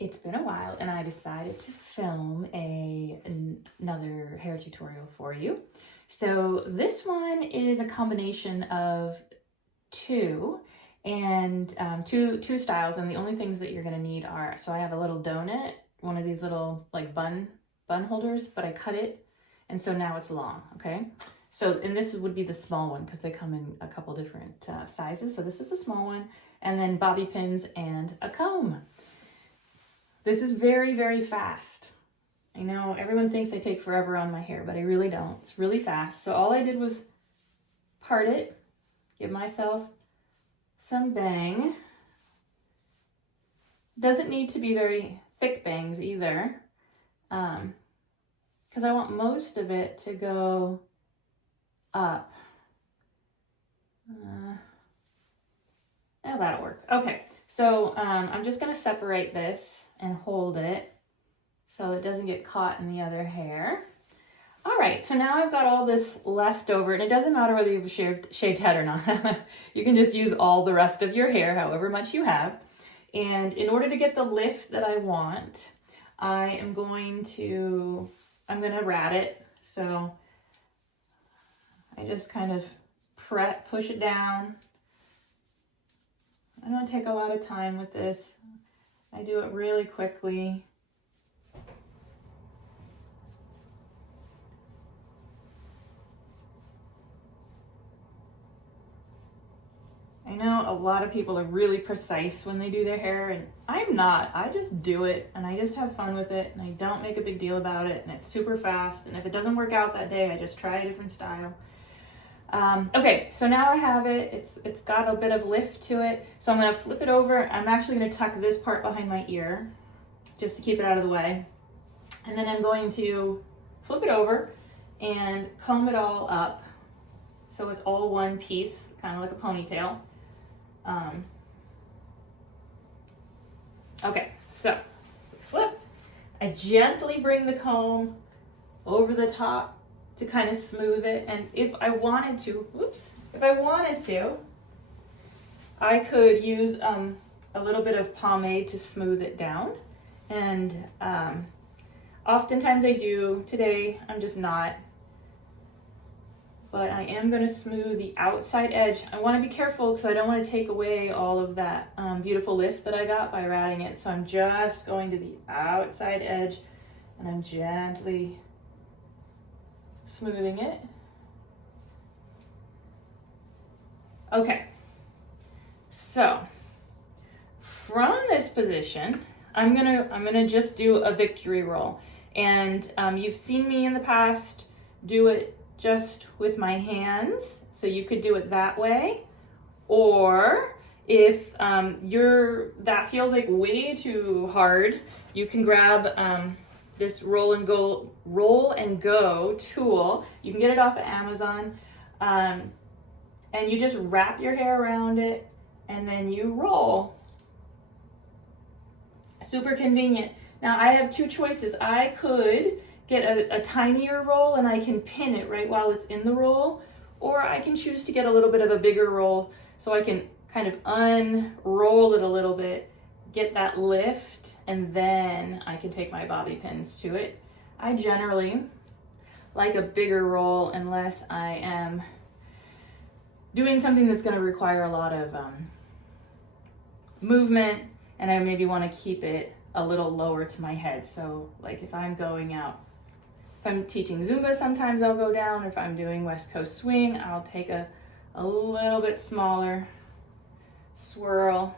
It's been a while and I decided to film another hair tutorial for you. So this one is a combination of two two styles, and the only things that you're gonna need are, so I have a little donut, one of these little like bun holders, but I cut it and so now it's long, okay? So, and this would be the small one because they come in a couple different sizes. So this is the small one, and then bobby pins and a comb. This is very, very fast. I know everyone thinks I take forever on my hair, but I really don't. It's really fast. So all I did was part it, give myself some bang. Doesn't need to be very thick bangs either, because I want most of it to go up. Yeah, that'll work. Okay, so I'm just gonna separate this and hold it so it doesn't get caught in the other hair. All right, so now I've got all this left over, and it doesn't matter whether you have a shaved head or not. You can just use all the rest of your hair, however much you have. And in order to get the lift that I want, I'm gonna rat it. So I just kind of push it down. I don't take a lot of time with this. I do it really quickly. I know a lot of people are really precise when they do their hair, and I'm not. I just do it and I just have fun with it, and I don't make a big deal about it, and it's super fast, and if it doesn't work out that day, I just try a different style. Okay, so now I have it. It's got a bit of lift to it. So I'm gonna flip it over. I'm actually gonna tuck this part behind my ear just to keep it out of the way. And then I'm going to flip it over and comb it all up so it's all one piece, kind of like a ponytail. Okay, so flip. I gently bring the comb over the top to kind of smooth it, and if I wanted to, I could use a little bit of pomade to smooth it down, and oftentimes I do. Today I'm just not, but I am going to smooth the outside edge. I want to be careful because I don't want to take away all of that beautiful lift that I got by ratting it, so I'm just going to the outside edge and I'm gently smoothing it. Okay, so from this position, I'm gonna just do a victory roll, and you've seen me in the past do it just with my hands, so you could do it that way, or if that feels like way too hard, you can grab this roll and go tool. You can get it off of Amazon, and you just wrap your hair around it and then you roll. Super convenient. Now I have two choices. I could get a tinier roll and I can pin it right while it's in the roll, or I can choose to get a little bit of a bigger roll so I can kind of unroll it a little bit, get that lift, and then I can take my bobby pins to it. I generally like a bigger roll unless I am doing something that's going to require a lot of movement, and I maybe want to keep it a little lower to my head. So like if I'm going out, if I'm teaching Zumba, sometimes I'll go down, or if I'm doing West Coast swing, I'll take a little bit smaller swirl.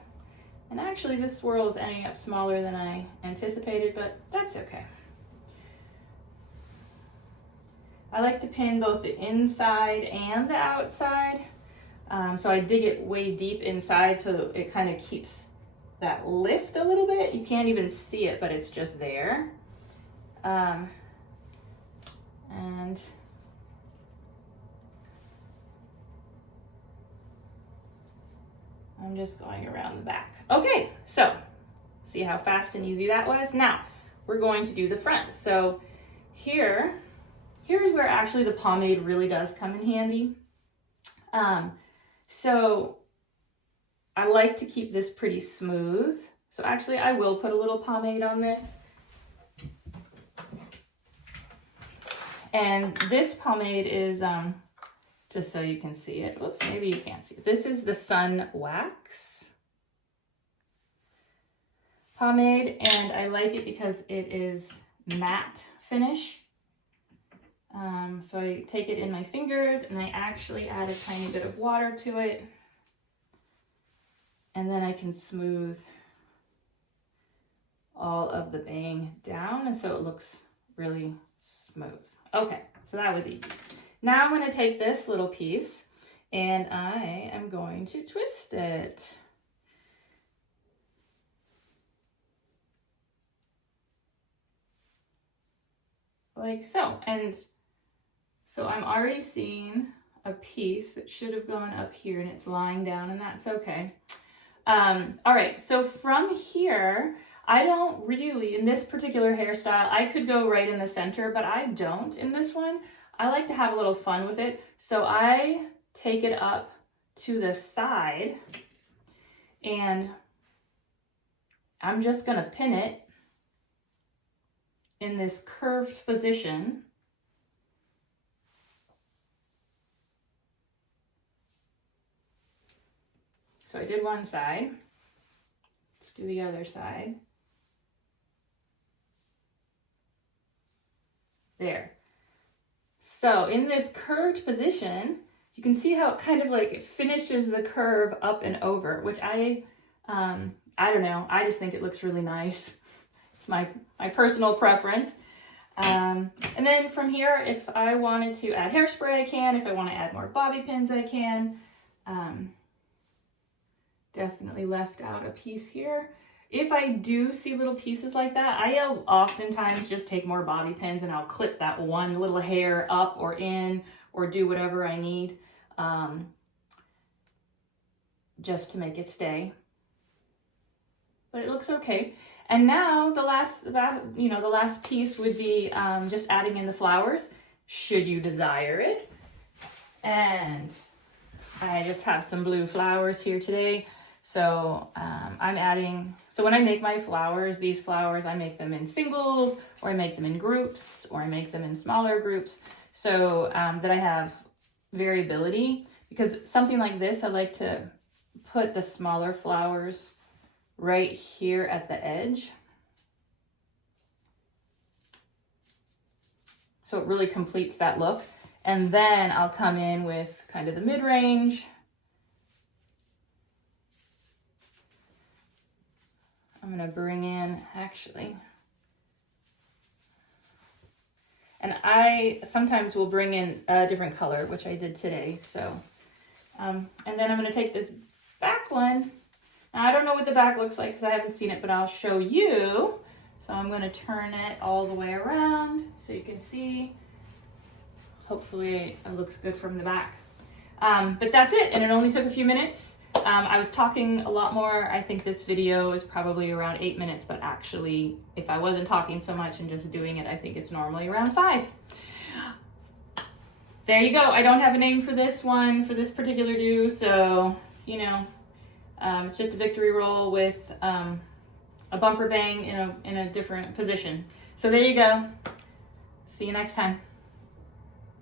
And actually this swirl is ending up smaller than I anticipated, but that's okay. I like to pin both the inside and the outside. So I dig it way deep inside so it kind of keeps that lift a little bit. You can't even see it, but it's just there. And I'm just going around the back. Okay, so see how fast and easy that was? Now we're going to do the front. So here's where actually the pomade really does come in handy. So I like to keep this pretty smooth. So actually I will put a little pomade on this. And this pomade is, just so you can see it. Whoops, maybe you can't see it. This is the Sun Wax pomade, and I like it because it is matte finish. So I take it in my fingers and I actually add a tiny bit of water to it. And then I can smooth all of the bang down, and so it looks really smooth. Okay, so that was easy. Now I'm going to take this little piece and I am going to twist it. Like so. And so I'm already seeing a piece that should have gone up here and it's lying down, and that's okay. All right, so from here, I don't really, in this particular hairstyle, I could go right in the center, but I don't in this one. I like to have a little fun with it. So I take it up to the side and I'm just gonna pin it in this curved position. So I did one side. Let's do the other side. There. So in this curved position, you can see how it kind of like it finishes the curve up and over, which I don't know. I just think it looks really nice. It's my personal preference. And then from here, if I wanted to add hairspray, I can. If I want to add more bobby pins, I can. Definitely left out a piece here. If I do see little pieces like that, I'll oftentimes just take more bobby pins and I'll clip that one little hair up or in or do whatever I need just to make it stay. But it looks okay. And now the last piece would be just adding in the flowers, should you desire it. And I just have some blue flowers here today. So I'm adding, so when I make my flowers, these flowers, I make them in singles, or I make them in groups, or I make them in smaller groups, so that I have variability. Because something like this, I like to put the smaller flowers right here at the edge. So it really completes that look. And then I'll come in with kind of the mid-range. I'm gonna bring in, actually, and I sometimes will bring in a different color, which I did today. So, and then I'm gonna take this back one. Now, I don't know what the back looks like because I haven't seen it, but I'll show you. So I'm gonna turn it all the way around so you can see. Hopefully it looks good from the back. But that's it, and it only took a few minutes. I was talking a lot more. I think this video is probably around 8 minutes, but actually, if I wasn't talking so much and just doing it, I think it's normally around 5. There you go. I don't have a name for this one, for this particular do, so, you know, it's just a victory roll with a bumper bang in a different position. So there you go. See you next time.